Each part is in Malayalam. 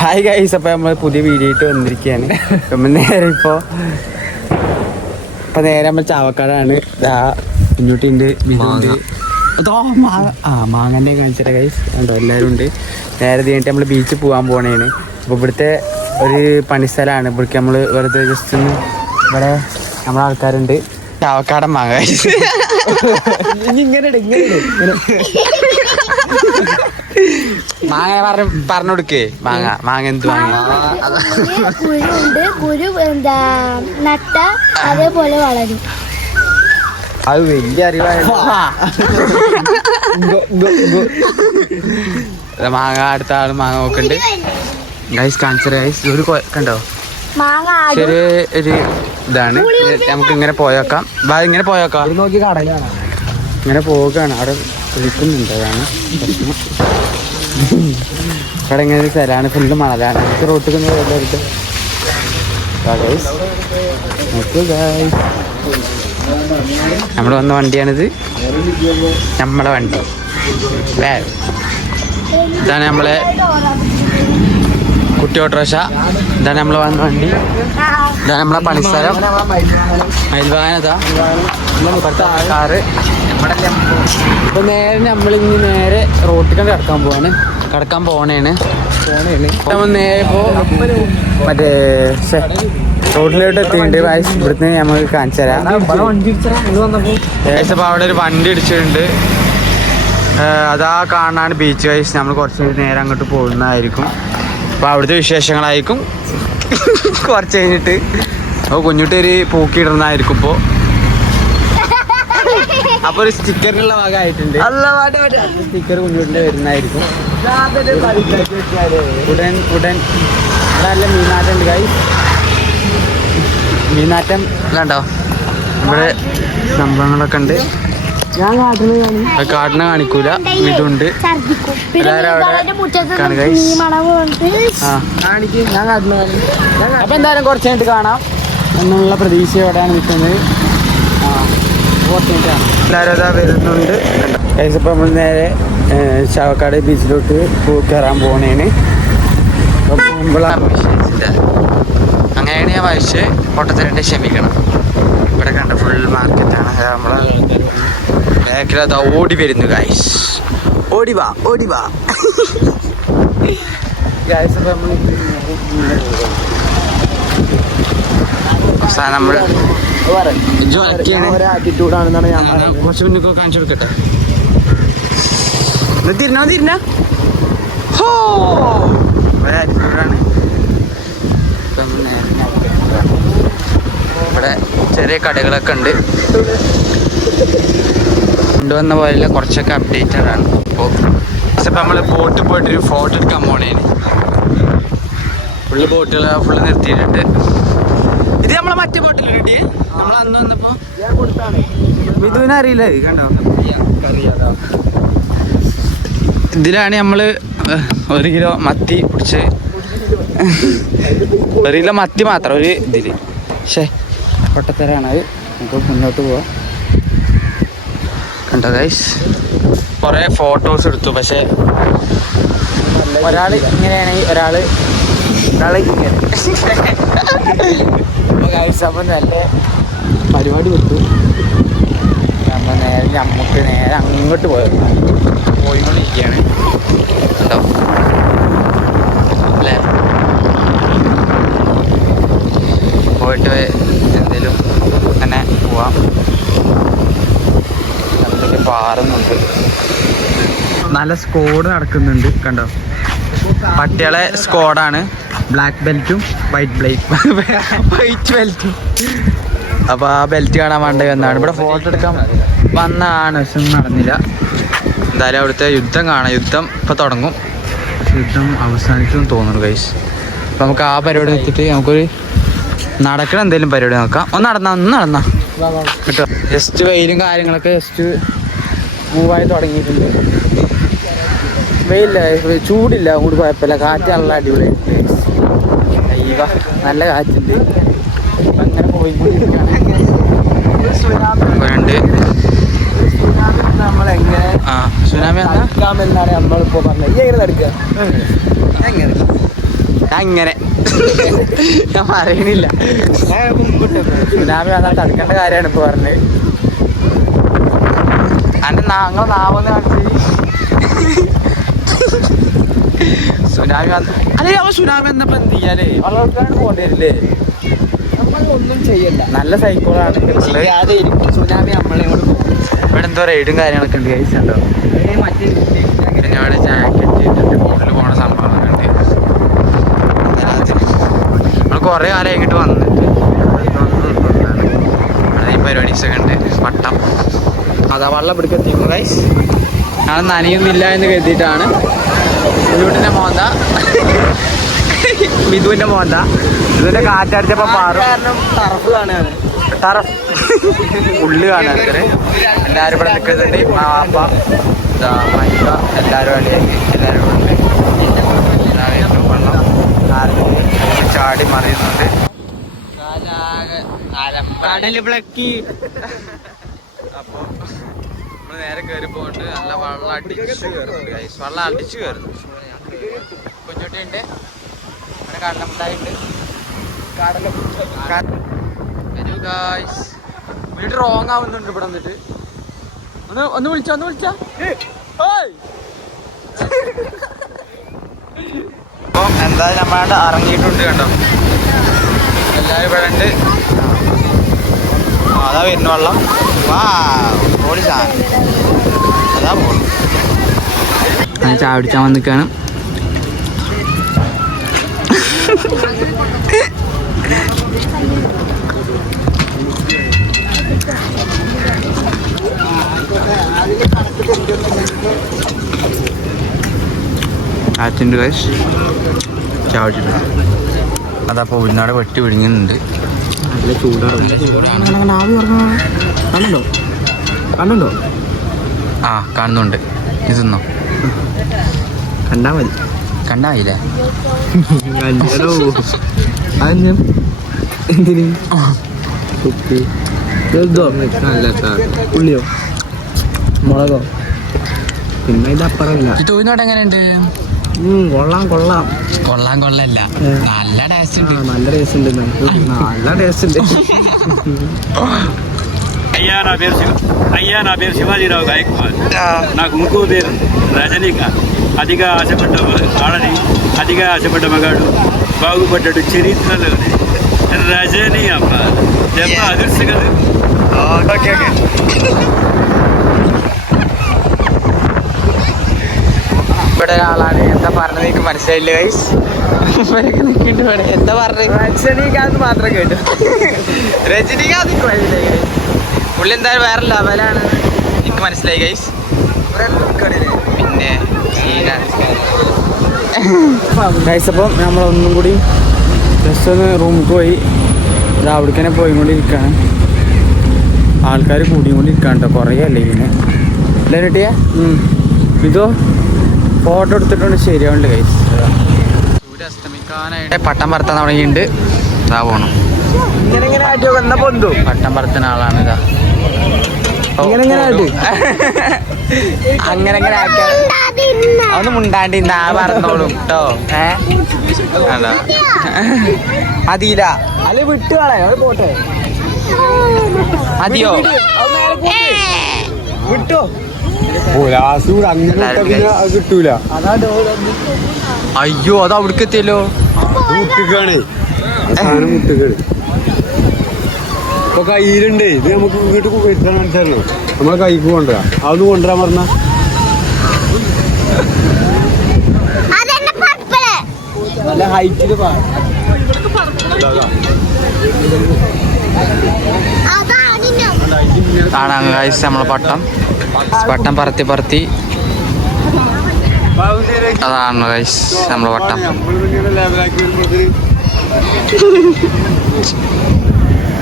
ഹായ് ഗൈസ്, അപ്പോൾ നമ്മൾ പുതിയ വീഡിയോ ആയിട്ട് വന്നിരിക്കുകയാണ്. നമ്മൾ നേരെ ഇപ്പോൾ നേരെ നമ്മൾ ചാവക്കാടാണ്. മുന്നോട്ടുണ്ട് മാങ്ങൻ്റെ കാണിച്ചിട്ട് ഗൈസ് ഉണ്ടോ, എല്ലാവരും ഉണ്ട്. നേരെ കഴിഞ്ഞിട്ട് നമ്മൾ ബീച്ചിൽ പോകാൻ പോകണേണ്. അപ്പോൾ ഇവിടുത്തെ ഒരു പണിസ്ഥലമാണ്. ഇവിടേക്ക് നമ്മൾ വെറുതെ ജസ്റ്റ് ഒന്ന് ഇവിടെ നമ്മളെ ആൾക്കാരുണ്ട്. ചാവക്കാടൻ മാങ്ങ ഗൈസ്. ഇങ്ങനെ മാങ്ങ പറഞ്ഞു കൊടുക്കേ. മാങ്ങ എന്ത് മാങ്ങ? കുരു എന്താ നട്ട അതേപോലെ വളരും. അത് വലിയ അറിവായിരുന്നു. മാങ്ങ അടുത്ത ആള് മാങ്ങ നോക്കണ്ട് ഗൈസ്. കാണിച്ചത് ഗൈസ് ഒരു കണ്ടോ, ചെറിയ ഒരു ഇതാണ്. നമുക്ക് ഇങ്ങനെ പോയേക്കാം. ഇങ്ങനെ പോയേക്കാം. നോക്കി കടലാണ് ഇങ്ങനെ പോവുകയാണ്. അവിടെ വിളിക്കുന്നുണ്ട്. അതാണ് ഇവിടെ ഇങ്ങനെ ഒരു സ്ഥലമാണ്. ഫുള്ള് മണലാണ്. റോട്ടിൽ എല്ലാവരും നമ്മൾ വന്ന വണ്ടിയാണിത്. നമ്മളെ വണ്ടി ഇതാണ്. നമ്മളെ കുട്ടി ഓട്ടോറിക്ഷ. ഇതാണ് നമ്മളെ വന്ന വണ്ടി. ഇതാണ് നമ്മളെ പണിസ്ഥലം. മയിൽവാഹനതാ കാറ്. ഇപ്പൊ നേരെ നമ്മളിന്ന് നേരെ റോട്ടിൽ കടക്കാൻ പോണേണ്. നമ്മൾ നേരെ ഇപ്പോ മറ്റേ റോഡിലോട്ട് എത്തിയിട്ടുണ്ട്. ഇവിടുന്ന് നമുക്ക് കാണിച്ചു തരാം. ഏകദേശം അവിടെ ഒരു വണ്ടി ഇടിച്ചിട്ടുണ്ട്. അതാ കാണാൻ ബീച്ച് വൈസ്. നമ്മൾ കുറച്ച് നേരം അങ്ങോട്ട് പോകുന്നതായിരിക്കും. അപ്പോൾ അവിടുത്തെ വിശേഷങ്ങളായിരിക്കും കുറച്ച് കഴിഞ്ഞിട്ട്. അപ്പോൾ കുഞ്ഞുട്ടി ഒരു പൂക്കിയിടുന്നതായിരിക്കും. അപ്പോൾ ഒരു സ്റ്റിക്കറിനുള്ള ഭാഗമായിട്ടുണ്ട്. സ്റ്റിക്കർ കുഞ്ഞുട്ടിൻ്റെ വരുന്നതായിരിക്കും. ഉടൻ നല്ല മീനാട്ടം ഉണ്ട് കൈ. മീനാറ്റം കണ്ടോ, ഇവിടെ സംഭവങ്ങളൊക്കെ ഉണ്ട്. കാട്ടിനെ കാണിക്കൂല, ഇതുണ്ട്. അപ്പൊ എന്തായാലും കുറച്ച് കഴിഞ്ഞിട്ട് കാണാം എന്നുള്ള പ്രതീക്ഷയോടെയാണ് നിൽക്കുന്നത്. എല്ലാവരും അതാ വരുന്നുണ്ട്. ഇപ്പം നമ്മൾ നേരെ ചാവക്കാട് ബീച്ചിലോട്ട് കയറാൻ പോണേന്. അങ്ങനെയാണ് ഞാൻ വായിച്ച് പൊട്ടത്തരണ്ട്. ക്ഷമിക്കണം. ഇവിടെ കണ്ട ഫുൾ മാർക്കറ്റാണ്. നമ്മളെ ബാക്കിലതാ ഓടി വരുന്നു ഗൈസ്. ഓടിവാ ഗൈസ്. അപ്പം അവസാനം നമ്മൾ ആറ്റിറ്റ്യൂഡാണെന്നാണ് ഞാൻ പറയുന്നത്. കുറച്ച് മുന്നേ കാണിച്ചു കൊടുക്കട്ടെ. തിരിഞ്ഞ ഹോ ആറ്റിറ്റ്യൂഡാണ്. ഇവിടെ ചെറിയ കടകളൊക്കെ ഉണ്ട്. കൊണ്ടുവന്ന പോലെ കുറച്ചൊക്കെ അപ്ഡേറ്റഡ് ആണ്. അപ്പോൾ നമ്മൾ ബോട്ടിൽ പോയിട്ടൊരു ഫോട്ടോ എടുക്കാൻ പോണേന്. ഫുള്ള് ബോട്ടുകൾ ഫുള്ള് നിർത്തിയിട്ടുണ്ട്. ഇത് നമ്മളെ മറ്റേ ബോട്ടിൽ കിട്ടിയേ. നമ്മൾ അന്ന് വന്നപ്പോ മിഥുവിനെ അറിയില്ല. കണ്ടോ, ഇതിലാണ് നമ്മള് 1 കിലോ മത്തി പിടിച്ച്. 1 കിലോ മത്തി മാത്രം ഒരു ഇതില്. പൊട്ടത്തരാണ് അത്. നമുക്ക് മുന്നോട്ട് പോവാം. കണ്ടോ ഗൈസ്, കുറേ ഫോട്ടോസ് എടുത്തു. പക്ഷെ ഒരാൾ ഇങ്ങനെയാണെങ്കിൽ ഒരാള് ഇങ്ങനെ. ഗൈസ് അപ്പം നല്ല പരിപാടി കൊടുത്തു. നമ്മൾ നേരെ അങ്ങോട്ട് പോയിക്കൊണ്ടിരിക്കുകയാണ്. കേട്ടോ അല്ലേ? പോയിട്ട് എന്തേലും അങ്ങനെ പോവാം. അതിലേക്ക് പാറുന്നുണ്ട്. നല്ല സ്ക്വാഡ് നടക്കുന്നുണ്ട്. കണ്ടോ, പട്ടികളെ സ്ക്വാഡാണ്. Black ബെൽറ്റും white ബെൽറ്റും. അപ്പോൾ ആ ബെൽറ്റ് കാണാൻ വേണ്ടി വന്നതാണ്. ഇവിടെ ഫോട്ടോ എടുക്കാൻ വന്നതാണ്, പക്ഷെ ഒന്നും നടന്നില്ല. എന്തായാലും അവിടുത്തെ യുദ്ധം കാണാം. യുദ്ധം ഇപ്പോൾ തുടങ്ങും. പക്ഷെ യുദ്ധം അവസാനിച്ചെന്ന് തോന്നുന്നു ഗൈസ്. അപ്പോൾ നമുക്ക് ആ പരിപാടി നിർത്തിയിട്ട് നമുക്കൊരു നടക്കണ എന്തെങ്കിലും പരിപാടി നോക്കാം. ഒന്ന് നടന്നാ കേട്ടോ. ജസ്റ്റ് വെയിലും കാര്യങ്ങളൊക്കെ ജസ്റ്റ് മൂവായി തുടങ്ങിയിട്ടുണ്ട്. വെയിലില്ല, ചൂടില്ല, അങ്ങോട്ട് കുഴപ്പമില്ല. കാറ്റ് നല്ല അടിപൊളി. നല്ല കാറ്റുണ്ട്. അങ്ങനെ പോയിക്കൊണ്ടിരിക്കുകയാണ്. നമ്മളെങ്ങനെ സുനാമി എന്നാണ് നമ്മളിപ്പോൾ പറഞ്ഞത്. എങ്ങനെ നടക്കുക? എങ്ങനെ അങ്ങനെ ഞാൻ പറയണില്ല. സുനാമി വന്നാൽ തടുക്കേണ്ട കാര്യമാണ് ഇപ്പൊ പറഞ്ഞത്. അന്റെ ഞങ്ങൾ നാവൊന്ന് കാണിച്ച് സുനാമി വന്ന അല്ലെ അവ സുനാമി വന്നപ്പോ എന്ത് ചെയ്യാലേ വളർത്താണ്ട് പോകേണ്ടി വരില്ലേ? ഒന്നും ചെയ്യണ്ട, നല്ല സൈക്കോളാണ് സുനാമി നമ്മളെ ഇവിടെ എന്തോ റൈഡും കാര്യങ്ങളൊക്കെ ഉണ്ട് കഴിച്ചുണ്ടോ. പിന്നെ അവിടെ ജാക്കറ്റ് ഇട്ടിട്ട് ബോട്ടിൽ പോണ സംഭവങ്ങളൊക്കെ ഉണ്ട്. നമ്മൾ കുറേ കാലം ഇങ്ങോട്ട് വന്നിട്ട് അതേ പരിപാടീസൊക്കെ ഉണ്ട്. പട്ടം അതാ വള്ളം പിടിക്കെത്തിയുള്ളൂ ഗൈസ്. ഞങ്ങൾ നനയൊന്നുമില്ല എന്ന് കരുതിയിട്ടാണ്. വിധുവിൻ്റെ മോന്ത വിധുവിൻ്റെ മോന്ത ഇതിന്റെ കാറ്റടിച്ചപ്പോ പാറും ടർഫ് കാണാണ്. ടറഫ് ഉള്ളു കാണാൻ എല്ലാവരും ഇവിടെ നിൽക്കുന്നുണ്ട്. മാപ്പ മൈക്ക എല്ലാവരും എല്ലാവരും ഉണ്ട്. വെള്ളം ചാടി മറിയുന്നുണ്ട്. അപ്പോൾ നമ്മൾ നേരെ കയറി പോയിട്ട് നല്ല വെള്ളം അടിച്ച് കയറുന്നുണ്ട്. വെള്ളം അടിച്ച് കയറുന്നു. കുഞ്ഞുട്ടിയുണ്ട്, അങ്ങനെ കടലമുട്ടായിണ്ട്. വീട്ടിൽ റോങ് ആവുന്നുണ്ട്. ഇവിടെ വന്നിട്ട് ഒന്ന് വിളിച്ചാ അപ്പം എന്തായാലും നമ്മളാണ്ട് ഇറങ്ങിയിട്ടുണ്ട്. കണ്ടോ എല്ലാവരും ഇവിടെ ഉണ്ട്. അതാ വരുന്ന വെള്ളം. വാ ഓടി സാധനം അതാ പോണു. ഞാൻ ചായ പിടിച്ചാൽ വന്നിക്കാണ്. ആറ്റുണ്ട് ഗൈസ് ചാവിച്ചിട്ടുണ്ട്. അതപ്പോൾ ഉൾനാട് വെട്ടി പിടിങ്ങുന്നുണ്ട്. നല്ല ചൂടാണ്. കാണുന്നുണ്ടോ? കാണുന്നുണ്ടോ? ആ കാണുന്നുണ്ട്. ഇതൊന്നോ കണ്ടാ മതി. കണ്ടായില്ലേ? എന്തിന് ഉള്ളിയോ മുളകോ? പിന്നെ ഇതപ്പറല്ല. തോന്നോട്ട് എങ്ങനെയുണ്ട്? കൊള്ളാം കൊള്ളല്ല, നല്ല ടേസ്റ്റ് ഉണ്ട്. നല്ല ടേസ്റ്റ് ഉണ്ട്. നല്ല ടേസ്റ്റ് ഉണ്ട്. అయ్యా నా పేరు శివాజీరావు గాయక్వాడ్. నాకు ఇంకో పేరు రజనీకాంత్. అతిగా ఆశపడ్డ ఆడది, అతిగా ఆశపడ్డ మగాడు, బాగుపడ్డాడు చరిత్రలోనే రజనీ. అమ్మ దెబ్బ అదుర్సు కదా. ഇവിടെ ഒരാളാണ്. എന്താ പറഞ്ഞത് എനിക്ക് മനസ്സിലായില്ല ഗൈസ്. എന്താ പറഞ്ഞത്? രജനീകാന്ത് മാത്രം കേട്ടു. രജനീകാന്ത് പുള്ളി എന്തായാലും വേറെ ലെവലാണ്. എനിക്ക് മനസ്സിലായി ഗൈസ്. പിന്നെ ഗൈസ് അപ്പം നമ്മളൊന്നും കൂടി ജസ്റ്റ് ഒന്ന് റൂമിൽ പോയി ഇത് അവിടേക്ക് തന്നെ പോയിക്കൊണ്ടിരിക്കുകയാണ്. ആൾക്കാർ കൂടിക്കൊണ്ടിരിക്കുകയാണ് കേട്ടോ. കുറേ അല്ലേ ഇതിന് അല്ലേ കിട്ടിയ ഇതോ ഫോട്ടോ എടുത്തിട്ടുണ്ട്. ശരിയാവുന്നുണ്ട് ഗൈസ്. സൂര്യ അസ്തമിക്കാനായിട്ട് പട്ടം പറത്താൻ തുടങ്ങിയിട്ടുണ്ട്. ഇതാ പോണം. പട്ടം പറത്തുന്ന ആളാണ് ഇതാ. അങ്ങനെ ആക്കിയാ ഒന്ന് മുണ്ടാണ്ടി നാ പറഞ്ഞോളും കേട്ടോ. അതില അല്ലെ വിട്ടുകളെ പോട്ടെ. മതിയോ? വിട്ടോ കിട്ടൂല. അയ്യോ അത് അവിടേക്ക് എത്തിയല്ലോ. ഇപ്പൊ കയ്യിലുണ്ട്. ഇത് നമുക്ക് ഇങ്ങോട്ട് വരുത്താൻ മനസ്സിലാണോ? നമ്മളെ കൈക്ക് കൊണ്ടുവരാ. അതൊന്ന് കൊണ്ടുവരാൻ പറഞ്ഞ നല്ല ഹൈറ്റില് കാണാൻ ഗൈസ് നമ്മളെ പട്ടം പറത്തി അതാണ് ഗൈസ് നമ്മളെ പട്ടം.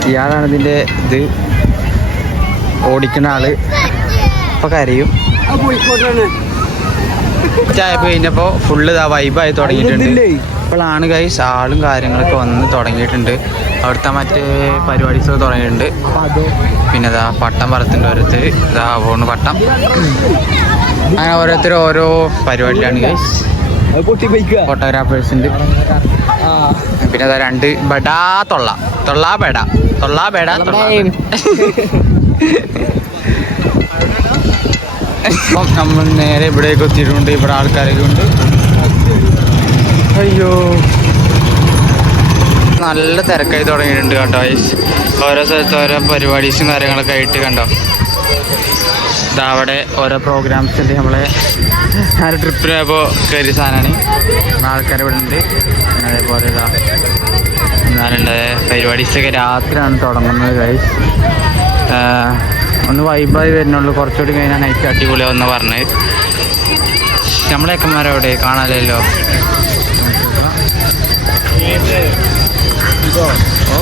ഇയാളാണ് ഇതിന്റെ ഇത് ഓടിക്കുന്ന ആള്. ഇപ്പൊ കരയും. ചായപ്പ് കഴിഞ്ഞപ്പോ ഫുള്ള് ഇതാ വൈബായി തുടങ്ങിയിട്ടുണ്ട്. ഇപ്പോഴാണ് ഗൈസ് ആളും കാര്യങ്ങളൊക്കെ വന്ന് തുടങ്ങിയിട്ടുണ്ട്. അവിടുത്തെ മറ്റേ പരിപാടീസൊക്കെ തുടങ്ങിയിട്ടുണ്ട്. പിന്നെ ഇതാ പട്ടം പറത്തിൻ്റെ ഓരോരുത്തർ ഇതാ പോണ് പട്ടം. അങ്ങനെ ഓരോരുത്തർ ഓരോ പരിപാടിയിലാണ് ഗൈസ്. അത് പൊട്ടി പോയിക്കുക. ഫോട്ടോഗ്രാഫേഴ്സ് ഉണ്ട്. പിന്നെ അതാ 2 ബെടാ തൊള്ള ബെട. അപ്പം നമ്മൾ നേരെ ഇവിടേക്ക് എത്തിയിട്ടുണ്ട്. ഇവിടെ ആൾക്കാരൊക്കെ ഉണ്ട്. അയ്യോ നല്ല തിരക്കായി തുടങ്ങിയിട്ടുണ്ട് കേട്ടോ. ഓരോ സ്ഥലത്ത് ഓരോ പരിപാടീസും കാര്യങ്ങളൊക്കെ ആയിട്ട് കണ്ടോ. ഇതാ അവിടെ ഓരോ പ്രോഗ്രാംസ് ഉണ്ട്. നമ്മളെ ഞാനൊരു ട്രിപ്പിന് പോയപ്പോൾ കയറിയ സാധനമാണ്. ആൾക്കാർ ഇവിടെ ഉണ്ട്. അതേപോലെ ഇതാ എന്നാലുണ്ട് പരിപാടീസൊക്കെ രാത്രിയാണ് തുടങ്ങുന്നത് ഗൈസ്. ഒന്ന് വൈബായി വരുന്നുള്ളൂ. കുറച്ചുകൂടി കഴിഞ്ഞാൽ നൈറ്റ് അടിപൊളിയാവെന്ന് പറഞ്ഞത്. നമ്മളേക്കന്മാരവിടെ കാണാമല്ലോ. ഓ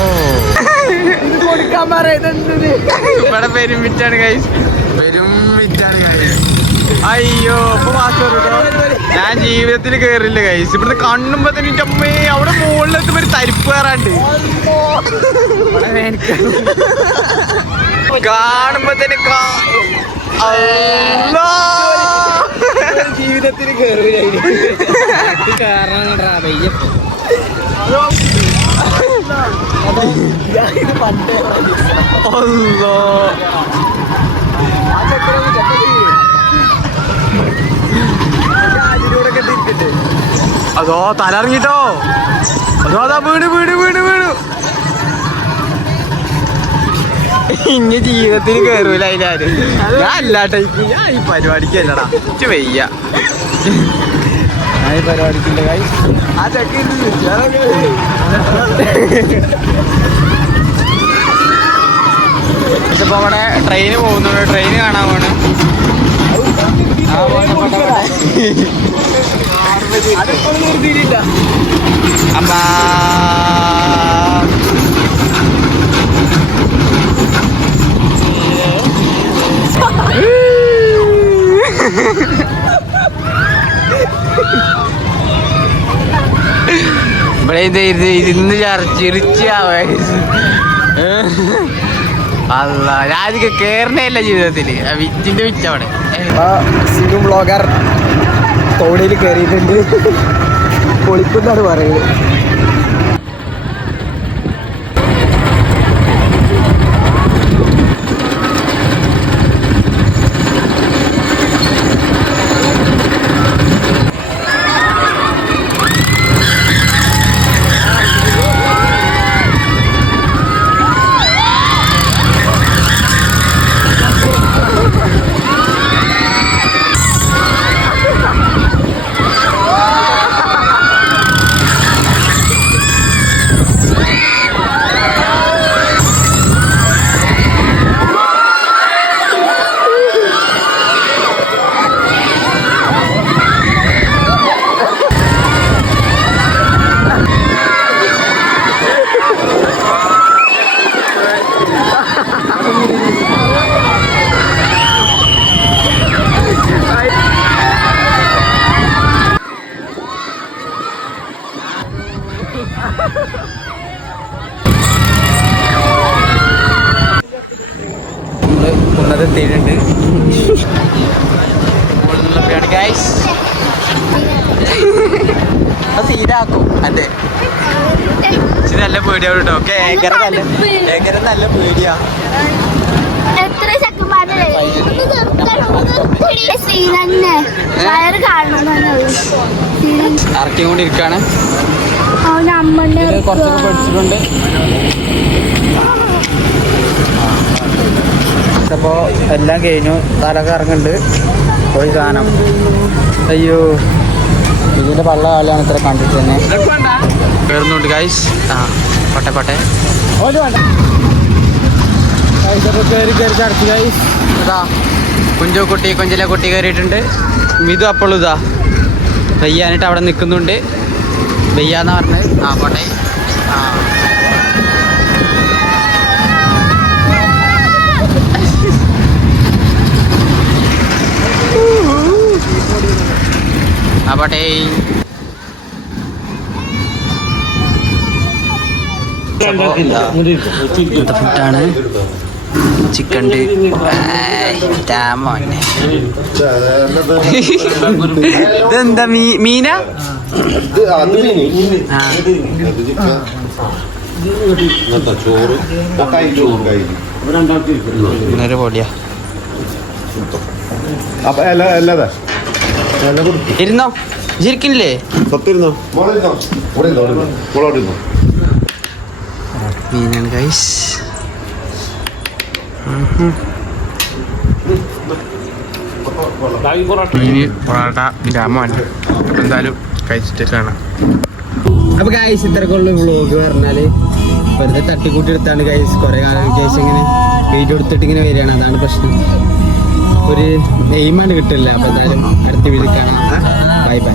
ഇവിടെ പെരും വിറ്റാണ് ഗൈസ്. അയ്യോ ഇപ്പൊ ഞാൻ ജീവിതത്തിൽ കേറില്ല ഗൈസ്. ഇവിടുന്ന് കണ്ണുമ്പോ തന്നെ അമ്മേ അവിടെ മുകളിലെത്തുമ്പോ ഒരു തരിപ്പ് കയറാണ്ട് കാണുമ്പോ തന്നെ ജീവിതത്തിൽ കേറില്ല. അതോ തലറിഞ്ഞിട്ടോ. അതോ അതാ വീണ് ഇനി ജീവിതത്തിൽ കേറൂല അതിനാര്. ഞാൻ അല്ലാട്ടെ ഞാൻ ഈ പരിപാടിക്ക് അല്ലടാ. എനിക്ക് വയ്യ. ഞാൻ ഈ പരിപാടിക്കില്ല കായ്. ആ ചക്ക ഇപ്പൊ അവിടെ ട്രെയിന് പോകുന്നുണ്ട്. ട്രെയിന് കാണാൻ പോണ്. അമ്മാ ഇവിടെ ഇരുന്ന് ചിരിച്ചാവേ. അല്ല ഞാനൊക്കെ കേറണേ ഇല്ല ജീവിതത്തില്. വിറ്റിന്റെ വിറ്റവിടെ സിനു ബ്ലോഗർ തോണിയിൽ കയറിയിട്ടുണ്ട്. പൊളിക്കുന്നാണ് പറയുന്നത്. എത്തിയിട്ടുണ്ട്. സീനാക്കും അല്ലേ. ഇത് നല്ല പേടിയാവും കേട്ടോ. ഏകര നല്ല പേടിയാ. ഇറക്കിക്കൊണ്ടിരിക്കാണ്. കുറച്ചൊക്കെ പഠിച്ചിട്ടുണ്ട്. അപ്പോൾ എല്ലാം കഴിഞ്ഞു. തല കറങ്ങുന്നുണ്ട്. പോയി സാധനം. അയ്യോ ഇതിൻ്റെ പള്ള കാലാണ് ഇത്ര കണ്ടിട്ട് തന്നെ കയറുന്നുണ്ട് ഗൈസ്. ആ പട്ടെ ഇതാ കൊഞ്ചിലെ കുട്ടി കയറിയിട്ടുണ്ട്. മിതു അപ്പോഴും ഇതാ വയ്യാനിട്ട് അവിടെ നിൽക്കുന്നുണ്ട്. വയ്യാന്ന് പറഞ്ഞത്. ആ പോട്ടെ. പോട്ടെ. ഫുഡാണ് ചിക്കൻ ഉണ്ട്. മോനെ ഇതെന്താ മീനാ? ചോറ് ഇന്നൊരു പൊടിയാ. അപ്പൊ അല്ലാതെ ഇരുന്നോ ശരിക്കില്ലേ? സത്തിരുന്നോ മീനാണ് ഗൈസ്. പൊറോട്ട ജാമാണ്. അപ്പം എന്തായാലും കഴിച്ചിട്ട് കാണാം. അപ്പൊ ഗൈസ് ഇത്രക്കുള്ള വ്ളോഗ് പറഞ്ഞാല് വെറുതെ തട്ടിക്കൂട്ടി എടുത്താണ് ഗൈസ്. കുറെ കാലം ശേഷം ഇങ്ങനെ വീഡിയോ എടുത്തിട്ട് ഇങ്ങനെ വരികയാണ്. അതാണ് പ്രശ്നം. ഒരു എയിമാണ് കിട്ടില്ല. അപ്പൊ എന്തായാലും അടുത്ത വീഡിയോ കാണാം. Bye bye.